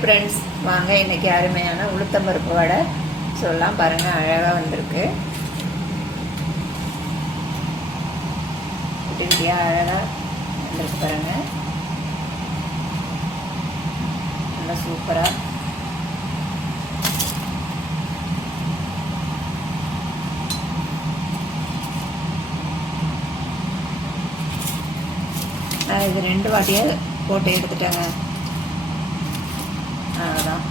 Friends வாங்க, இன்றைக்கி அருமையான உளுத்தம்பருப்பு வடை சொல்லலாம் பாருங்கள். அழகாக வந்திருக்கு. குட்டியாக அழகாக வந்திருக்கு பாருங்கள். நல்லா சூப்பராக நான் இது 2 வாட்டியாக போட்டு எடுத்துட்டேங்க. அவ்வளோதான்.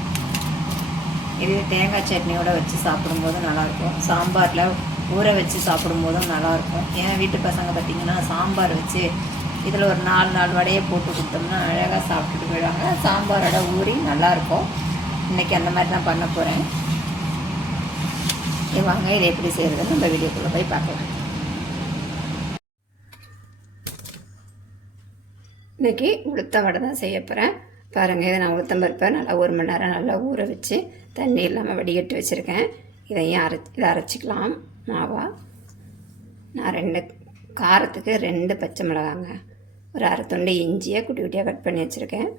இது தேங்காய் சட்னியோடு வச்சு சாப்பிடும்போது நல்லாயிருக்கும். சாம்பாரில் ஊற வச்சு சாப்பிடும்போதும் நல்லாயிருக்கும். என் வீட்டு பசங்க பார்த்திங்கன்னா சாம்பார் வச்சு இதில் ஒரு 4 வடையை போட்டு கொடுத்தோம்னா அழகாக சாப்பிட்டுட்டு போயிடுவாங்க. சாம்பாரோட ஊறி நல்லாயிருக்கும். இன்றைக்கி அந்த மாதிரி தான் பண்ண போகிறேன். வாங்க, இதை எப்படி செய்கிறதுன்னு நம்ம வீடியோக்குள்ளே போய் பார்க்கலாம். இன்றைக்கி உளுத்த வடை தான் செய்ய போகிறேன். பாருங்கள், இதை நான் உளுத்தம்பருப்பை நல்லா 1 மணி நேரம் நல்லா ஊற வச்சு தண்ணி இல்லாமல் வடிகட்டி வச்சுருக்கேன். இதை அரைச்சிக்கலாம் மாவா. நான் 2 காரத்துக்கு 2 பச்சை மிளகாங்க, ஒரு அரை துண்டு இஞ்சியை குட்டி குட்டியாக கட் பண்ணி வச்சுருக்கேன்.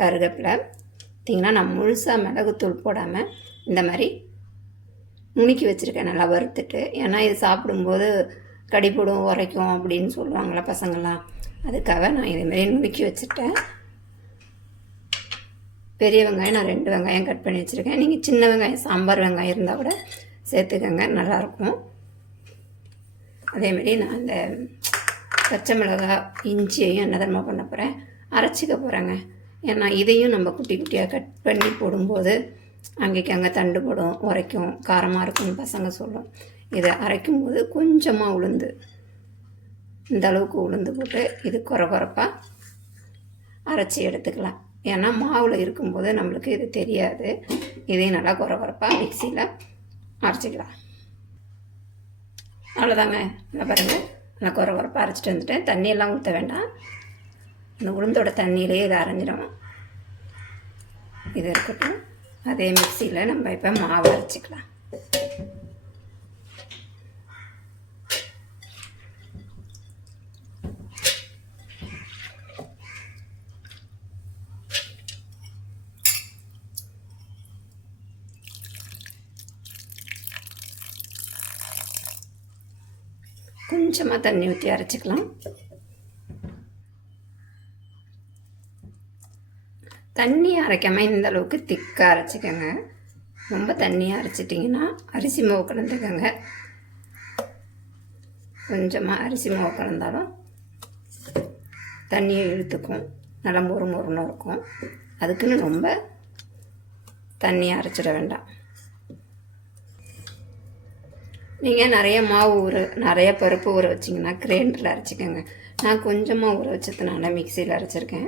கருவேப்பிலை பார்த்திங்கன்னா நான் முழுசாக மிளகுத்தூள் போடாமல் இந்த மாதிரி நுணுக்கி வச்சுருக்கேன் நல்லா வறுத்துட்டு. ஏன்னா இது சாப்பிடும்போது கடிப்படும் உரைக்கும் அப்படின்னு சொல்லுவாங்களா பசங்கள்லாம், அதுக்காக நான் இதேமாரி நுணுக்கி வச்சுட்டேன். பெரிய வெங்காயம் நான் 2 வெங்காயம் கட் பண்ணி வச்சுருக்கேன். நீங்கள் சின்ன வெங்காயம் சாம்பார் வெங்காயம் இருந்தால் கூட சேர்த்துக்கங்க, நல்லாயிருக்கும். அதேமாரி நான் அந்த பச்சை மிளகா இஞ்சியையும் என்ன தரமாக பண்ண போகிறேன், அரைச்சிக்க போகிறேங்க. ஏன்னா இதையும் நம்ம குட்டி குட்டியாக கட் பண்ணி போடும்போது அங்கேக்கு அங்கே தண்டு போடும், உரைக்கும், காரமாக இருக்கும்னு பசங்க சொல்லும். இதை அரைக்கும்போது கொஞ்சமாக உளுந்து, இந்த அளவுக்கு உளுந்து போட்டு இது குறப்பாக அரைச்சி எடுத்துக்கலாம். ஏன்னா மாவில் இருக்கும்போது நம்மளுக்கு இது தெரியாது. இதையும் நல்லா குறப்பாக மிக்சியில் அரைச்சிக்கலாம். அவ்வளோதாங்க. நல்லா பாருங்கள், நல்லா குறப்பாக அரைச்சிட்டு வந்துட்டேன். தண்ணியெல்லாம் ஊற்ற வேண்டாம், இந்த உளுந்தோட தண்ணியிலே இதை அரைஞ்சிடும். இது இருக்கட்டும். அதே மிக்சியில் நம்ம இப்போ மாவு அரைச்சிக்கலாம். கொஞ்சமாக தண்ணி ஊற்றி அரைச்சிக்கலாம். தண்ணி அரைக்காமல் இந்த அளவுக்கு திக்காக அரைச்சிக்கோங்க. ரொம்ப தண்ணியாக அரைச்சிட்டிங்கன்னா அரிசி மாவு கலந்துக்கோங்க. கொஞ்சமாக அரிசி மாவு கலந்தாலும் தண்ணியை இழுத்துக்கும், நல்லா மொறுன்னு இருக்கும். அதுக்குன்னு ரொம்ப தண்ணியாக அரைச்சிட வேண்டாம். நீங்கள் நிறைய பருப்பு ஊற வச்சிங்கன்னா கிரைண்டரில் அரைச்சிக்கோங்க. நான் கொஞ்சமாக ஊற வச்சதுனால மிக்சியில் அரைச்சிருக்கேன்.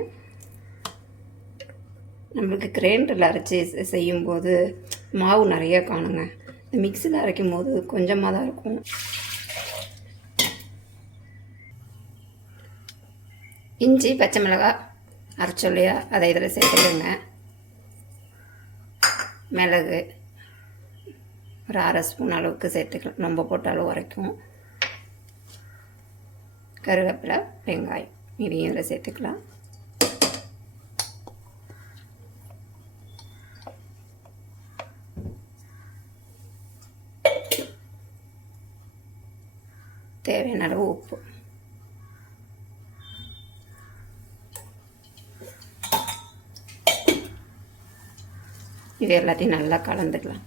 நம்மளுக்கு கிரைண்டரில் அரைச்சி செய்யும்போது மாவு நிறைய காணுங்க. இந்த மிக்சியில் அரைக்கும் போது கொஞ்சமாக தான் இருக்கும். இஞ்சி பச்சை மிளகாய் அரைச்சோம் இல்லையா, அதை இதில் சேர்த்துக்கோங்க. மிளகு ஒரு 1/2 ஸ்பூன் அளவுக்கு சேர்த்துக்கலாம், ரொம்ப போட்டாலும் உரைக்கும். கருவேப்பிலை, வெங்காயம் இதையும் இதில் சேர்த்துக்கலாம். தேவையான அளவு உப்பு. இது எல்லாத்தையும் நல்லா கலந்துக்கலாம்.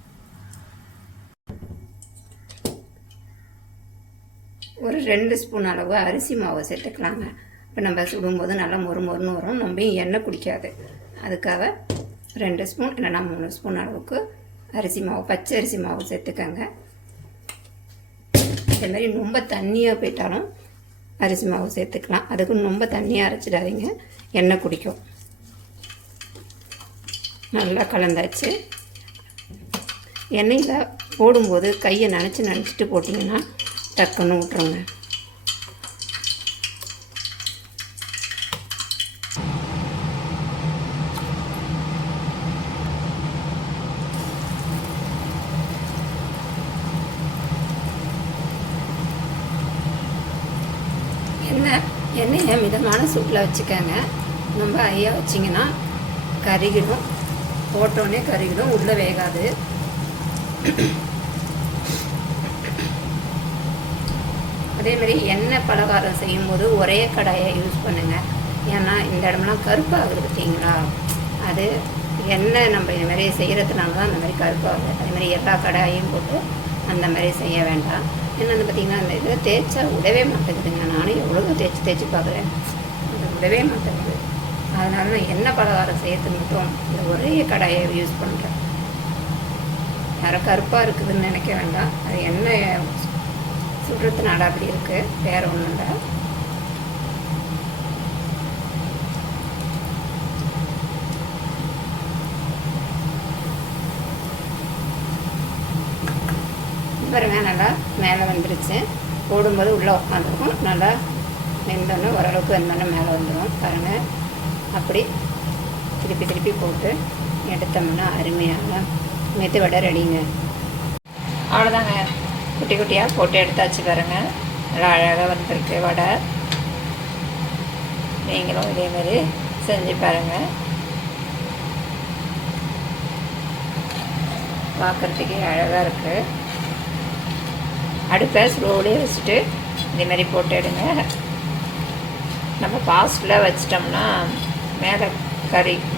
ஒரு 2 ஸ்பூன் அளவு அரிசி மாவு சேர்த்துக்கலாங்க. இப்போ நம்ம சுடும்போது நல்லா மொறுன்னு வரும், ரொம்ப எண்ணெய் குடிக்காது. அதுக்காக 2 ஸ்பூன் இல்லைன்னா 3 ஸ்பூன் அளவுக்கு அரிசி மாவு, பச்சை அரிசி மாவு சேர்த்துக்கங்க. இதேமாதிரி ரொம்ப தண்ணியாக போயிட்டாலும் அரிசி மாவு சேர்த்துக்கலாம். அதுக்கு ரொம்ப தண்ணியாக அரைச்சிடாதீங்க, எண்ணெய் குடிக்கும். நல்லா கலந்தாச்சு. எண்ணெயில் போடும்போது கையை நினச்சிட்டு போட்டிங்கன்னா டக்குன்னு விட்டுருங்க. எண்ணெயை மிதமான சூட்டில் வச்சுக்கோங்க. ரொம்ப ஹையாக வச்சிங்கன்னா கருகிடும். போட்டோடனே கருகிடும், உள்ளே வேகாது. அதேமாதிரி எண்ணெய் பலகாரம் செய்யும்போது ஒரே கடாயை யூஸ் பண்ணுங்கள். ஏன்னா இந்த இடம்லாம் கருப்பாகுது பார்த்தீங்களா, அது எண்ணெய் நம்ம இந்த மாதிரி செய்கிறதுனால தான் அந்த மாதிரி கருப்பாகுது. அதேமாதிரி எல்லா கடாயையும் போட்டு அந்த மாதிரி செய்ய வேண்டாம். என்னென்னு பார்த்தீங்கன்னா அந்த இதை தேய்ச்சா விடவே மாட்டேங்குதுங்க. நானும் எவ்வளோ தேய்ச்சி பார்க்குறேன், அது விடவே மாட்டேங்குது. அதனால நான் எண்ணெய் பலகாரம் செய்யறதுக்கு மட்டும் இந்த ஒரே கடாயை யூஸ் பண்ணுறேன். யாரும் கருப்பாக இருக்குதுன்னு நினைக்க வேண்டாம், அது எண்ணெய் சுடுறதுனால அப்படி இருக்குது, வேறு ஒன்றும் இல்லை. பாருங்க நல்லா மேலே வந்துருச்சு. போடும்போது உள்ளே உட்காந்துருக்கும், நல்லா வெந்தோன்னு ஓரளவுக்கு வெந்தோன்னே மேலே வந்துடும் பாருங்கள். அப்படி திருப்பி திருப்பி போட்டு எடுத்தோம்னா அருமையான மெது வடை ரெடிங்க. அவ்வளோதாங்க, குட்டி குட்டியாக போட்டு எடுத்தாச்சு பாருங்கள். நல்லா அழகாக வந்திருக்கு வடை. நீங்களும் இதேமாரி செஞ்சு பாருங்கள். பார்க்குறதுக்கே அழகாக இருக்குது. அடுப்பை ஸ்லோலியே வச்சுட்டு இதேமாரி போட்டு எடுங்க. நம்ம ஃபாஸ்ட்டில் வச்சிட்டோம்னா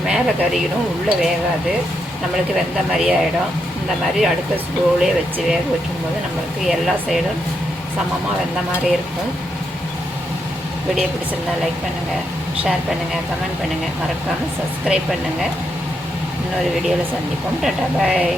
மேலே கறியிடும், உள்ளே வேகாது, நம்மளுக்கு வெந்த மாதிரி ஆகிடும். இந்த மாதிரி அடுப்பை ஸ்லோலியே வச்சு வேக வைக்கும்போது நம்மளுக்கு எல்லா சைடும் சமமாக வெந்த மாதிரி இருக்கும். வீடியோ பிடிச்சிருந்தா லைக் பண்ணுங்கள், ஷேர் பண்ணுங்கள், கமெண்ட் பண்ணுங்கள், மறக்காமல் சப்ஸ்கிரைப் பண்ணுங்கள். இன்னொரு வீடியோவில் சந்திப்போம். டாடா பாய்.